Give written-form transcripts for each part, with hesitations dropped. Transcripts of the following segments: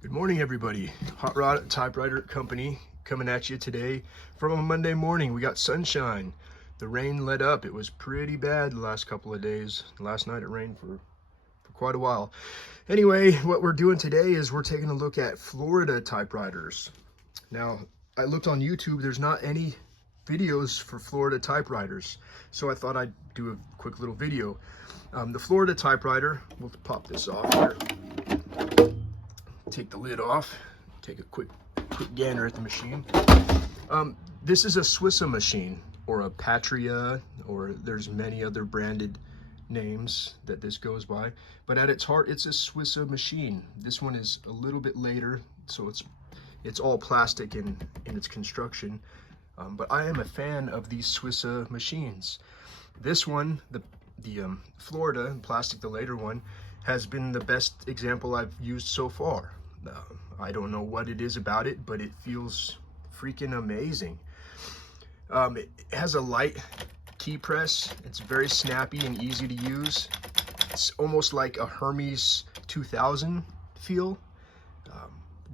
Good morning, everybody. Hot Rod Typewriter Company coming at you today from a Monday morning. We got sunshine. The rain let up. It was pretty bad the last couple of days. Last night it rained for quite a while. Anyway, what we're doing today is we're taking a look at Florida typewriters. Now, I looked on YouTube. There's not any videos for Florida typewriters, so I thought I'd do a quick little video. The Florida typewriter, we'll pop this off here. Take the lid off, take a quick gander at the machine. This is a Swissa machine, or a Patria, or there's many other branded names that this goes by, but at its heart it's a Swissa machine. This one is a little bit later, so it's all plastic in its construction, but I am a fan of these Swissa machines. This one, the Florida plastic, the later one, has been the best example I've used so far. I don't know what it is about it, but it feels freaking amazing. It has a light key press. It's very snappy and easy to use. It's almost like a Hermes 2000 feel,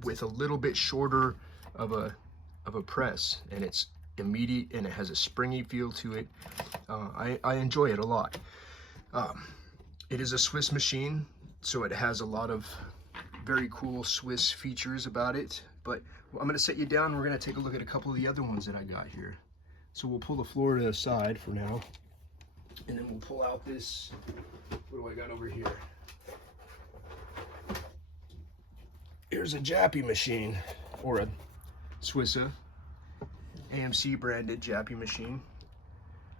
with a little bit shorter of a press, and it's immediate and it has a springy feel to it. I enjoy it a lot. It is a Swiss machine, so it has a lot of very cool Swiss features about it, but I'm going to set you down and we're going to take a look at a couple of the other ones that I got here. So we'll pull the Florida aside for now, and then we'll pull out this, what do I got over here? Here's a Jappy machine, or a Swissa, AMC branded Jappy machine.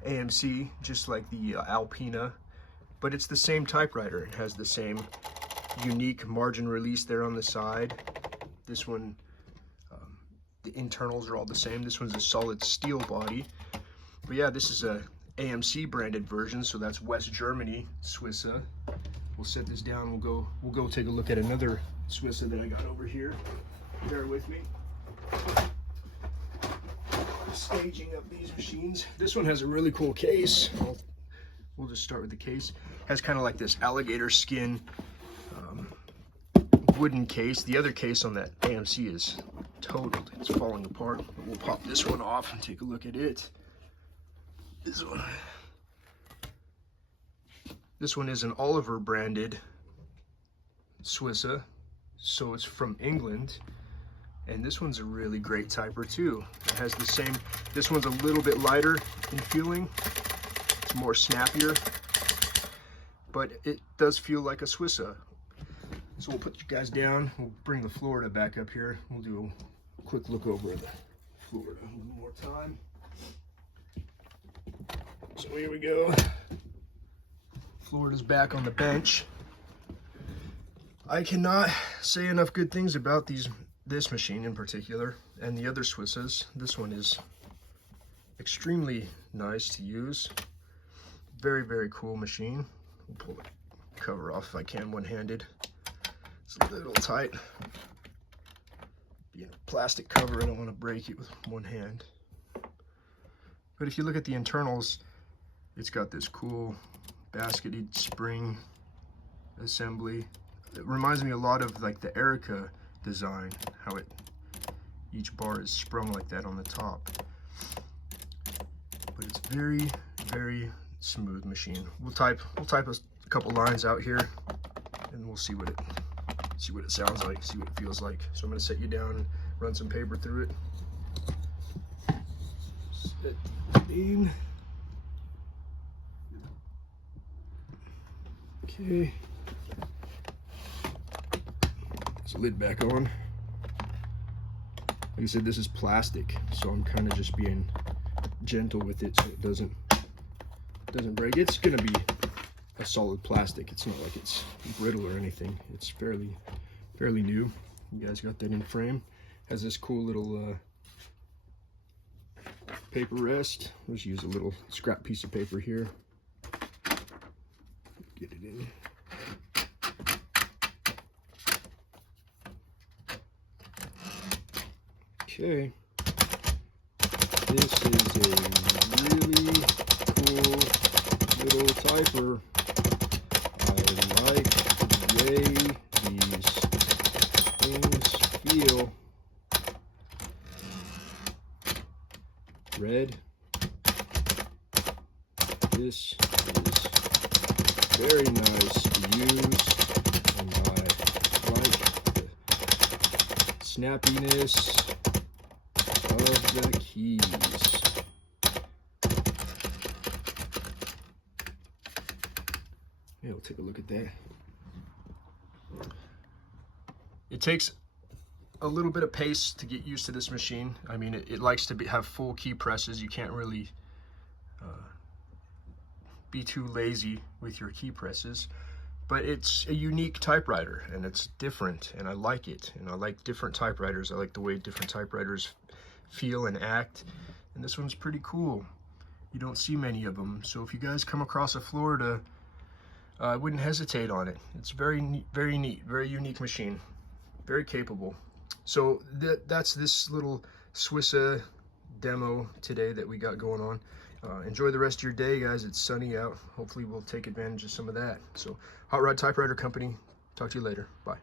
AMC, just like the Alpina, but it's the same typewriter. It has the same unique margin release there on the side. This one, the internals are all the same. This one's a solid steel body. But yeah, this is a AMC branded version, so that's West Germany Swissa. We'll set this down. We'll go take a look at another Swissa that I got over here. Bear with me. Staging of these machines. This one has a really cool case. We'll just start with the case. It has kind of like this alligator skin wooden case. The other case on that AMC is totaled. It's falling apart. We'll pop this one off and take a look at it. This one is an Oliver branded Swissa, so it's from England. And this one's a really great typer too. It has the same, this one's a little bit lighter in feeling. It's more snappier, but it does feel like a Swissa. So we'll put you guys down. We'll bring the Florida back up here. We'll do a quick look over the Florida one more time. So here we go. Florida's back on the bench. I cannot say enough good things about this machine in particular, and the other Swissas. This one is extremely nice to use. Very, very cool machine. We'll pull the cover off if I can one-handed. It's a little tight. Being a plastic cover, I don't want to break it with one hand. But if you look at the internals, it's got this cool basketed spring assembly. It reminds me a lot of like the Erica design, how each bar is sprung like that on the top. But it's very, very smooth machine. We'll type a couple lines out here, and we'll see what it sounds like, see what it feels like. So I'm going to set you down and run some paper through it. Set in. Okay. Put the lid back on. Like I said, this is plastic, so I'm kind of just being gentle with it so it doesn't break. It's going to be a solid plastic. It's not like it's brittle or anything. It's fairly new. You guys got that in frame. Has this cool little paper rest. Let's use a little scrap piece of paper here. Get it in. Okay. This is a really cool little typer. I like the way these things this is very nice to use, and I like the snappiness of the keys. Yeah, we'll take a look at that. It takes a little bit of pace to get used to this machine. I mean, it likes to have full key presses. You can't really be too lazy with your key presses, but it's a unique typewriter and it's different, and I like it. And I like different typewriters. I like the way different typewriters feel and act, and this one's pretty cool. You don't see many of them, so if you guys come across a Florida, I wouldn't hesitate on it. It's very neat, very unique machine, very capable. So that's this little Swissa demo today that we got going on. Enjoy the rest of your day, guys. It's sunny out. Hopefully we'll take advantage of some of that. So Hot Rod Typewriter Company, talk to you later. Bye.